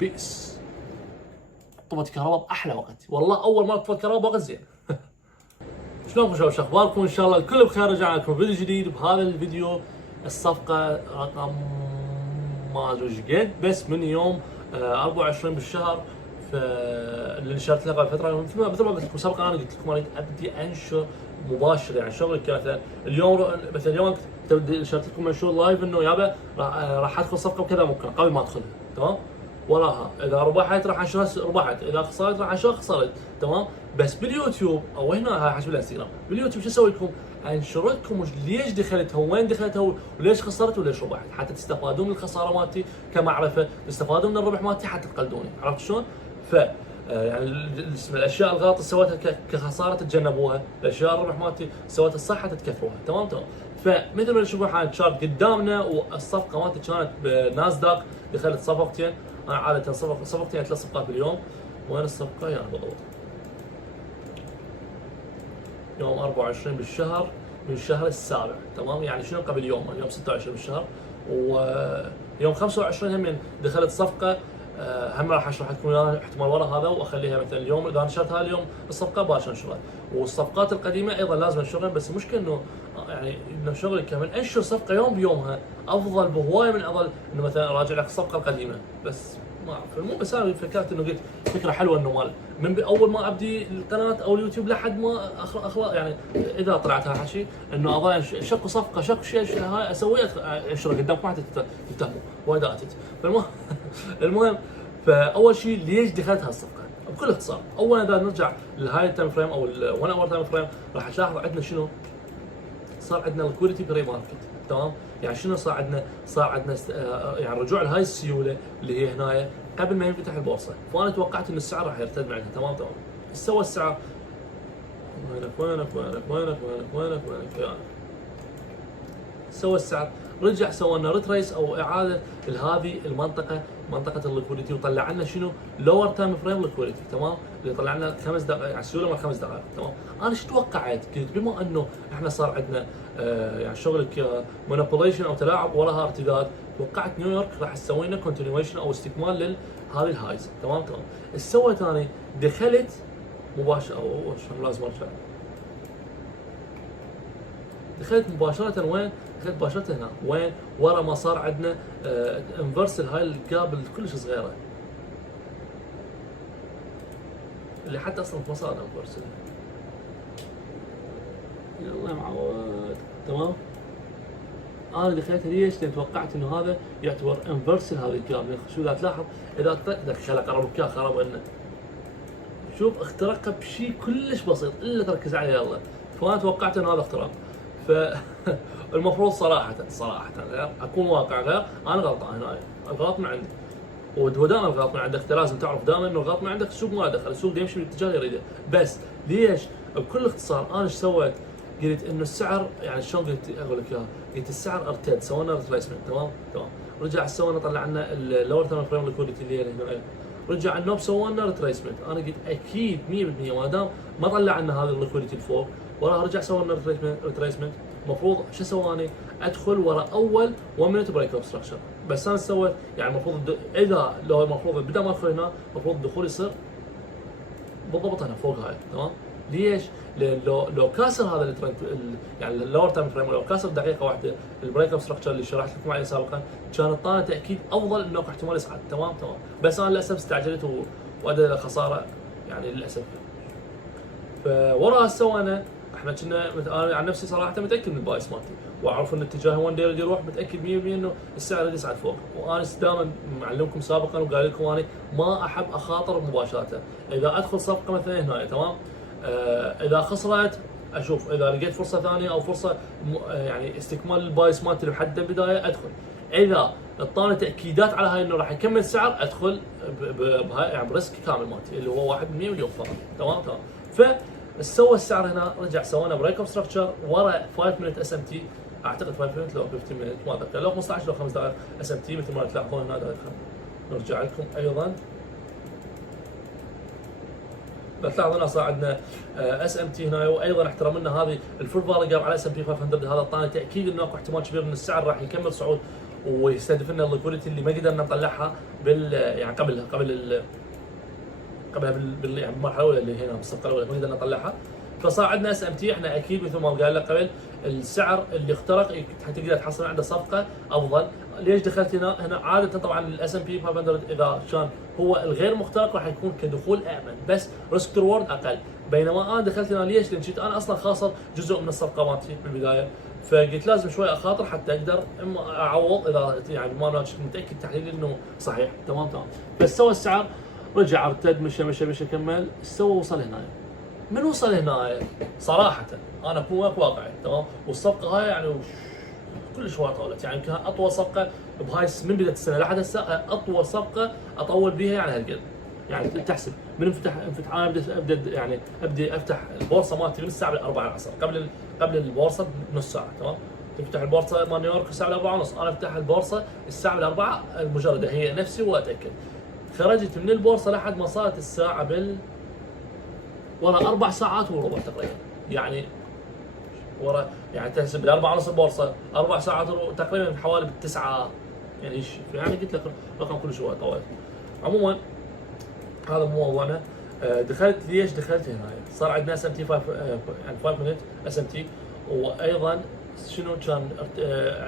بئس. طفت كهرباء باحلى وقت، والله اول ما طفت كهرباء وقت زين. شلونكم شباب؟ شو اخباركم؟ ان شاء الله الكل بخير. رجعنا لكم فيديو جديد. بهذا الفيديو الصفقه رقم ما ادري ايش قد، بس من يوم 24 بالشهر. اللي نشرت له قبل فتره مثل ما قلت لكم سابقا، انا قلت لكم اريد ابدي انشر مباشر، يعني شغل مثلا اليوم نشرت لكم منشور لايف انه يابا راح ادخل صفقه بكذا مكان قبل ما ادخلها، تمام؟ وراها اذا ربحت راح انشرها ربحت، اذا خسرت راح انشرها خسرت، تمام؟ بس باليوتيوب او هنا هاي حسب الانستغرام، باليوتيوب شو اسوي لكم؟ انشر لكم ليش دخلتها وين دخلتها وليش خسرت وليش ربحت، حتى تستفادون من الخساره مالتي كمعرفه، تستفادون من الربح مالتي حتى تقلدوني، عرفت شلون؟ يعني الاشياء الغلط اللي سويتها كخساره تتجنبوها، الاشياء الربح مالتي سويتها الصح تتكثروها، تمام؟ فمثل ما تشوفون حال الشارت قدامنا، والصفقه مالتي كانت بناسداق، دخلت صفقتين. انا عاده صفقتين 3 صفقات باليوم. وين الصفقه يعني بالضبط؟ يوم 24 بالشهر من الشهر السابع، تمام؟ يعني شنو قبل يوم؟ اليوم 26 بالشهر، ويوم 25 هم دخلت صفقه. هم راح اشرح لكم اياها احتمال ورا هذا، واخليها مثلا اليوم اذا نشرتها اليوم الصفقه باش انشرها، والصفقات القديمه ايضا لازم انشرها. بس المشكله انه يعني انه شغلي كمان انشر صفقه يوم بيومها افضل بهوايه من افضل انه مثلا اراجع لك الصفقه القديمه. بس ما اعرف، المهم بس انا فكرت انه قلت فكره حلوه انه مال من اول ما ابدي القناه او اليوتيوب لحد ما اخلق يعني اذا طلعت هالحكي انه اظل شق صفقه شق شيء هاي اسويه انشره قدامكم حتى تفهموا وايد اتت. المهم فاول شيء ليش دخلت هالصفقه؟ بكل اختصار، اولا اذا نرجع لهاي التايم فريم او ال1 اور تايم فريم راح تلاحظ عندنا شنو؟ صار عندنا ليكويديتي بري ماركت، تمام؟ يعني شنو صار عندنا؟ صار عندنا يعني رجوع لهاي السيوله اللي هي هنا قبل ما ينفتح البورصه، فانا توقعت ان السعر راح يرتد معنا، تمام؟ سوى السعر وينك سوى السعر، رجع سوى لنا ريتريس او اعاده لهذه المنطقه، منطقه الليكويديتي، وطلع لنا شنو؟ لور تايم فريم ليكويديتي، تمام؟ اللي طلع لنا 5 دقائق يعني السيوله مال 5 دقائق، تمام؟ انا ايش توقعت؟ قلت بما انه احنا صار عندنا يعني شغلك مونوبوليشن او تلاعب وراها ارتداد، توقعت نيويورك راح تسوي لنا كونتينيويشن او استكمال لهذه الهايز، تمام؟ ايش سويت انا؟ دخلت مباشره لازم ارجع، دخلت مباشره وين؟ دخلت مباشره هنا وين؟ ورا ما صار عندنا انفرس هاي الجاب كلش صغيره اللي حتى اصلا ما صار انفرس. يلا يا معود، تمام؟ انا دخلت ليش؟ لان توقعت انه هذا يعتبر انفرس هذا الجاب. شو اذا تلاحظ اذا خلق قرب كهرباء انه شوف اخترقها بشيء كلش بسيط الا تركز عليه يلا، فانا توقعت انه هذا اختراق. فالمفروض صراحة غير اكون واقع غير، انا غلطان هنا، الغلط من عندي، ودائما الغلط من عندك، انت لازم تعرف دائما انه الغلط من عندك، السوق ما دخل، السوق يمشي بالاتجاه اللي يريده. بس ليش؟ بكل اختصار انا ايش سويت؟ قلت انه السعر يعني شلون قلت اقول لك اياها؟ قلت السعر ارتد، سوينا ريتريسمنت، تمام؟ رجع سوينا طلع لنا اللور ثيرمال فريم ليكويديتي اللي هي هنا، رجع النوب سوينا ريتريسمنت. انا قلت اكيد 100% ما دام ما طلع لنا هذا الليكويديتي الفوق وراها رجع سوى لنا ريتريسمنت، المفروض شو سواني؟ ادخل ورا اول 1 مينت بريك اب ستراكشر. بس انا سويت يعني المفروض اذا لو المفروض بدل ما ادخل هنا المفروض الدخول يصير بالضبط هنا فوق هاي، تمام؟ ليش؟ لان لو كاسر هذا الترند يعني اللور تايم فريم، لو كاسر دقيقه واحده البريك اب ستراكشر اللي شرحت لكم عليه سابقا، كان الطانه تاكيد افضل انه احتمال يصعد، تمام؟ بس انا للاسف استعجلت وادى الى خساره يعني للاسف. فوراها سوينا احنا كنا انا عن نفسي صراحه متاكد من البايس مالتي، واعرف ان اتجاه وين داير يروح، متاكد 100% انه السعر يصعد فوق. وانا دائما معلمكم سابقا وقايل لكم انا ما احب اخاطر مباشره، اذا ادخل صفقه مثلا هنا، تمام؟ اذا خسرت اشوف اذا لقيت فرصه ثانيه او فرصه يعني استكمال البايس مالتي لحد البدايه ادخل. اذا اعطاني تاكيدات على هاي انه راح يكمل السعر ادخل يعني بريسك كامل مالتي اللي هو 1% مليون فقط، تمام؟ سوى السعر هنا، رجع سوينا بريك اب ستراكشر ورا 5 مينت اس ام تي، اعتقد 5 مينت لو 15 مينت ما اتذكر، لو 15 لو 5 دقائق اس ام تي مثل ما تلاحظون هنا. نرجع لكم ايضا بتلاحظون صار عندنا اس ام تي هنا، وايضا احترمنا هذه الفول فالي جاب على اس ام بي 500، هذا اعطانا تاكيد انه اكو احتمال كبير ان السعر راح يكمل صعود ويستهدف لنا الليكويديتي اللي ما قدرنا نطلعها يعني قبلها يعني بالمرحله الاولى اللي هنا بالصفقه الاولى ما قدرنا نطلعها. فصار عندنا اس ام تي، احنا اكيد مثل ما قال لك قبل السعر اللي اخترق تقدر تحصل عنده صفقه افضل. ليش دخلت هنا؟ عاده طبعا الاس ام بي 500 اذا كان هو الغير مخترق راح يكون كدخول امن بس ريسك تو ريورد اقل. بينما انا دخلت هنا ليش؟ لان كنت انا اصلا خاصر جزء من الصفقه مالتي بالبدايه، فقلت لازم شوي اخاطر حتى اقدر اما اعوض اذا يعني ما كنت متاكد تحليلي انه صحيح. تمام. بس سوى السعر، رجع ارتد، مشى كمل، سوى وصل هنا. من وصل هنا صراحه انا اكون واقعي. تمام. والصفقه هاي يعني كلش هواي طولت، يعني يمكن اطول صفقه بهاي من بدايه السنه لحد هسه، اطول صفقه اطول بيها يعني هالقد. يعني تحسب من انفتح انا ابدا افتح البورصه مالتي من الساعه 4 العصر، قبل البورصه بنص ساعه. تمام. تفتح البورصه مال نيويورك الساعه 4:30، انا افتح البورصه الساعه 4 المجرده هي نفسي واتاكد. خرجت من البورصه لحد ما صارت الساعه ورا 4 ساعات وربع تقريبا. يعني ورا يعني تحسب الأربعة ونص البورصة 4 ساعات تقريبا حوالي بالتسعة، يعني يعني قلت لك رقم كل شوي طويل. عموما هذا مو موضوعنا. ليش دخلت هنا؟ صار عندنا اس ام تي 5 يعني 5 مينت اس ام تي، وايضا شنو كان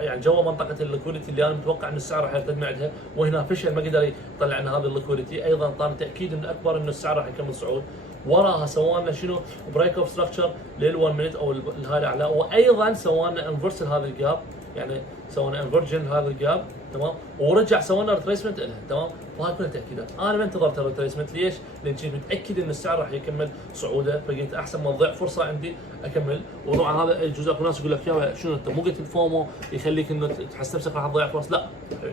يعني جوا منطقه الليكويديتي اللي انا متوقع ان السعر راح يرتد عندها، وهنا فشل ما قدر يطلع لنا هذه الليكويديتي. ايضا طال تاكيد من اكبر انه السعر راح يكمل صعود. وراها سوى شنو؟ بريك اوف ستراكشر لل1 مينت او هاي الاعلى، وايضا سوى لنا انفرس هذا الجاب، يعني سوينا انفرجن هذا الجاب. تمام. ورجع سوينا ريتريسمنت لها. تمام. وهاي كلها تاكيدات. انا ما انتظرت الريتريسمنت. ليش؟ لان كنت متاكد ان السعر راح يكمل صعوده، فقلت احسن ما تضيع فرصه عندي اكمل. وطبعا هذا الجزء اكو ناس يقول لك يا شنو انت مو قلت الفومو يخليك انه تحس نفسك راح تضيع فرص؟ لا،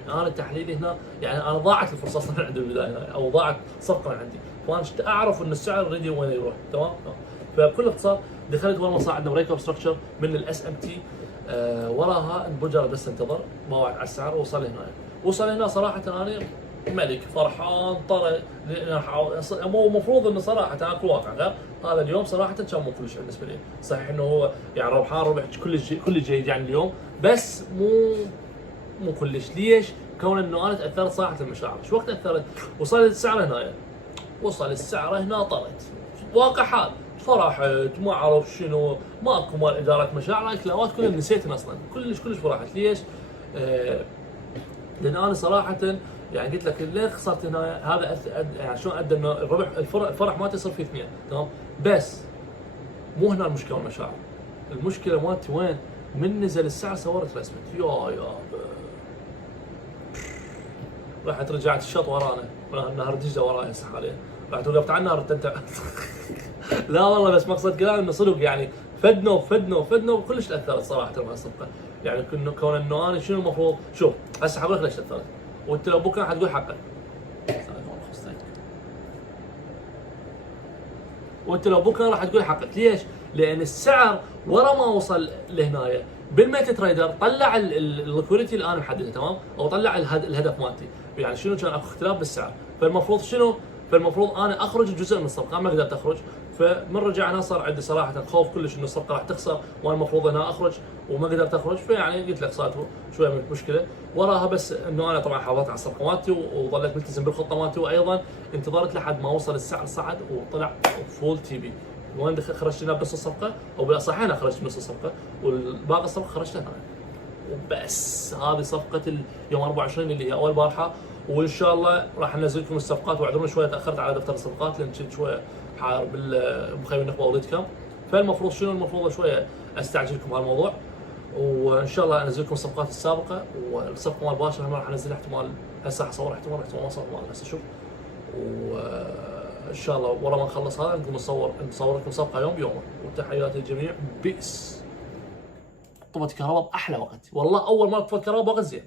انا تحليلي هنا يعني انا ضاعت الفرصه اصلا عندي بالبدايه، او ضاعت صفقه من عندي، فانا اعرف ان السعر ريدي وين يروح. تمام. فبكل اختصار دخلت ورا ما صار عندنا بريك اب ستراكشر من الاس ام تي، وراها مجرد بس انتظر ما وعد على السعر. وصل هنا صراحه انا ملك فرحان طرى. مو المفروض انه صراحه انا اكون واقع، هذا اليوم صراحه كان مو كلش بالنسبه لي. صحيح انه هو يعني ربحان ربح كل جيد يعني اليوم، بس مو كلش. ليش؟ كون انه انا تاثرت صراحه المشاعر. شو وقت اثرت؟ وصل السعر هنا طرت واقع حال، فرحت ما اعرف شنو، ماكو مال اداره مشاعر كلامات كلها نسيتن اصلا، كلش فرحت. ليش؟ لان انا صراحه يعني قلت لك ليه خسرت هنا؟ هذا يعني شلون ادى انه الفرح ما تصير فيه اثنين. تمام. بس مو هنا المشكله والمشاعر، المشكله مالتي وين؟ من نزل السعر سويت رسمت يا رحت رجعت الشط ورانا، نهر دجله وراي هسه حاليا، رحت وقفت على النهر لا والله بس مقصد كلام انه صدق يعني فدنا وكلش تاثرت صراحه مع الصفقه. يعني كون انه انا شنو المفروض؟ شوف هسه حقول لك ليش تاثرت، وانت لو بكره حتقول حقك. وانت لو بكره راح تقول حقك. ليش؟ لان السعر ورا ما وصل لهنايا بالميتا تريدر طلع الليكويديتي اللي انا محددها. تمام. او طلع الهدف مالتي، يعني شنو كان اكو اختلاف بالسعر. فالمفروض شنو؟ فالمفروض انا اخرج جزء من الصفقه، ما قدرت اخرج. فمن رجع هنا صار عندي صراحه خوف كلش انه الصفقه راح تخسر، وانا المفروض هنا اخرج وما قدرت اخرج. فيعني قلت لك صارت شويه من مشكله وراها، بس انه انا طبعا حافظت على الصفقه مالتي وظليت ملتزم بالخطه مالتي، وايضا انتظرت لحد ما وصل السعر صعد وطلع فول تي بي. وين خرجت هنا بنص الصفقه، او بالاصح انا خرجت بنص الصفقه والباقي الصفقه خرجتها هنا. وبس هذه صفقه اليوم 24 اللي هي اول بارحه. وان شاء الله راح انزل لكم الصفقات، واعذروني شويه تاخرت على دفتر الصفقات لان كنت شويه حار بالمخيم النخبه وليد كامب. فالمفروض شنو؟ المفروض شويه استعجلكم هالموضوع، وان شاء الله انزل لكم الصفقات السابقه. والصفقه مال باشا راح انزلها احتمال هسه حصور احتمال ما صار هسه شوف. وان شاء الله ورا ما نخلص هذا نقوم نصور لكم صفقه يوم بيومه. وتحياتي للجميع. بيس. طفت كهرباء باحلى وقت، والله اول ما طفت كهرباء وقت زين.